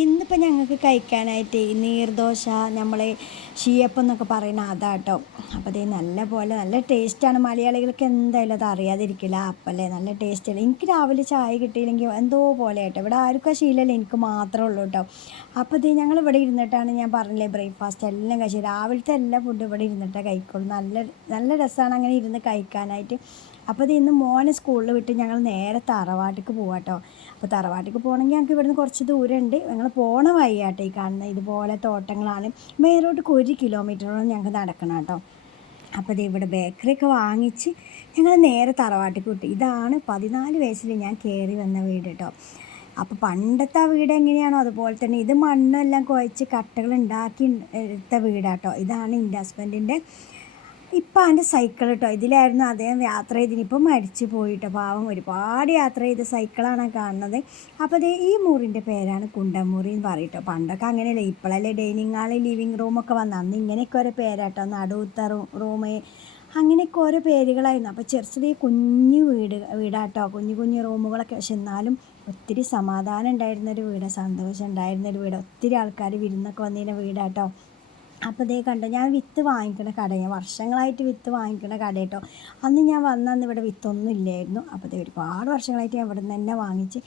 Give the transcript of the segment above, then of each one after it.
ഇന്നിപ്പോൾ ഞങ്ങൾക്ക് കഴിക്കാനായിട്ട് ഈ നീർദോശ നമ്മൾ ഷീയപ്പം എന്നൊക്കെ പറയുന്ന അതാട്ടോ. അപ്പോൾ അതേ നല്ല പോലെ നല്ല ടേസ്റ്റാണ്. മലയാളികൾക്ക് എന്തായാലും അത് അറിയാതിരിക്കില്ല. അപ്പല്ലേ നല്ല ടേസ്റ്റല്ലേ. എനിക്ക് രാവിലെ ചായ കിട്ടിയില്ലെങ്കിൽ എന്തോ പോലെ ആട്ടോ. ഇവിടെ ആർക്കും ആ ശീലമല്ല, എനിക്ക് മാത്രമേ ഉള്ളൂ കേട്ടോ. അപ്പോൾ ഇത് ഞങ്ങൾ ഇവിടെ ഇരുന്നിട്ടാണ്, ഞാൻ പറഞ്ഞില്ലേ, ബ്രേക്ക്ഫാസ്റ്റ് എല്ലാം കഴിച്ചു. രാവിലത്തെ എല്ലാ ഫുഡും ഇവിടെ ഇരുന്നിട്ടേ കഴിക്കുള്ളൂ. നല്ല നല്ല രസമാണ് അങ്ങനെ ഇരുന്ന് കഴിക്കാനായിട്ട്. അപ്പോൾ ഇത് ഇന്ന് മോനെ സ്കൂളിൽ വിട്ട് ഞങ്ങൾ നേരെ തറവാട്ടിലേക്ക് പോവാട്ടോ. അപ്പോൾ തറവാട്ടിലേക്ക് പോകണമെങ്കിൽ ഞങ്ങൾക്ക് ഇവിടുന്ന് കുറച്ച് ദൂരമുണ്ട്. ഞങ്ങൾ പോണ വഴിയാട്ടോ ഈ കാണുന്നത്. ഇതുപോലെ തോട്ടങ്ങളാണ്. മേലോട്ടേക്ക് 1 കിലോമീറ്ററോളം ഞങ്ങൾക്ക് നടക്കണം കേട്ടോ. അപ്പോൾ ഇത് ഇവിടെ ബേക്കറിയൊക്കെ വാങ്ങിച്ച് ഞങ്ങൾ നേരെ തറവാട്ടിലേക്ക് വിട്ടു. ഇതാണ് 14 വയസ്സിൽ ഞാൻ കയറി വന്ന വീട് കേട്ടോ. അപ്പോൾ പണ്ടത്തെ ആ വീട് എങ്ങനെയാണോ അതുപോലെ തന്നെ ഇത് മണ്ണെല്ലാം കുഴച്ച് കട്ടകൾ ഉണ്ടാക്കി എടുത്ത വീടാട്ടോ. ഇതാണ് എൻ്റെ ഹസ്ബൻഡിൻ്റെ. ഇപ്പം എൻ്റെ സൈക്കിൾ കേട്ടോ. ഇതിലായിരുന്നു അദ്ദേഹം യാത്ര ചെയ്തിന്. ഇപ്പം മരിച്ചു പോയിട്ടോ, പാവം. ഒരുപാട് യാത്ര ചെയ്ത സൈക്കിളാണ് കാണുന്നത്. അപ്പോൾ അത് ഈ മുറിൻ്റെ പേരാണ് കുണ്ടമുറി എന്ന് പറയട്ടോ. പണ്ടൊക്കെ അങ്ങനെയല്ലേ, ഇപ്പോഴല്ലേ ഡൈനിങ് ഹാള് ലിവിങ് റൂമൊക്കെ വന്നത്. അന്ന് ഇങ്ങനെയൊക്കെ ഓരോ പേരാട്ടോ. നടുവത്തെ റൂം അങ്ങനെയൊക്കെ ഓരോ പേരുകളായിരുന്നു. അപ്പോൾ ചെറിയ കുഞ്ഞു വീടാട്ടോ, കുഞ്ഞു കുഞ്ഞു റൂമുകളൊക്കെ. പക്ഷെ എന്നാലും ഒത്തിരി സമാധാനം ഉണ്ടായിരുന്നൊരു വീട്, സന്തോഷം ഉണ്ടായിരുന്നൊരു വീട്. ഒത്തിരി ആൾക്കാർ വിരുന്നൊക്കെ വന്നിരുന്ന വീടാട്ടോ. അപ്പോൾ ഇതേ കണ്ടോ, ഞാൻ വിത്ത് വാങ്ങിക്കുന്ന കട, ഞാൻ വർഷങ്ങളായിട്ട് വിത്ത് വാങ്ങിക്കുന്ന കട കേട്ടോ. അന്ന് ഞാൻ വന്നന്ന് ഇവിടെ വിത്തൊന്നും ഇല്ലായിരുന്നു. അപ്പോൾ ഇത് ഒരുപാട് വർഷങ്ങളായിട്ട് ഞാൻ ഇവിടെ നിന്ന് തന്നെ വാങ്ങിച്ച്.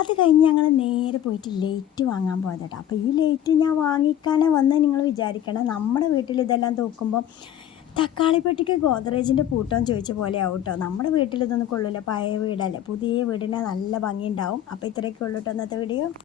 അത് കഴിഞ്ഞ് ഞങ്ങൾ നേരെ പോയിട്ട് ലൈറ്റ് വാങ്ങാൻ പോയത് കേട്ടോ. അപ്പോൾ ഈ ലൈറ്റ് ഞാൻ വാങ്ങിക്കാനേ വന്ന് നിങ്ങൾ വിചാരിക്കണം. നമ്മുടെ വീട്ടിൽ ഇതെല്ലാം തൂക്കുമ്പോൾ തക്കാളിപ്പെട്ടിക്ക് ഗോദ്രേജിൻ്റെ പൂട്ടം ചോദിച്ച പോലെ ആവും കേട്ടോ. നമ്മുടെ വീട്ടിൽ ഇതൊന്നും കൊള്ളില്ല, പഴയ വീടല്ലേ. പുതിയ വീടിന് നല്ല ഭംഗി ഉണ്ടാവും. അപ്പോൾ ഇത്രയൊക്കെ ഉള്ളൂ കേട്ടോ ഇന്നത്തെ വീഡിയോ.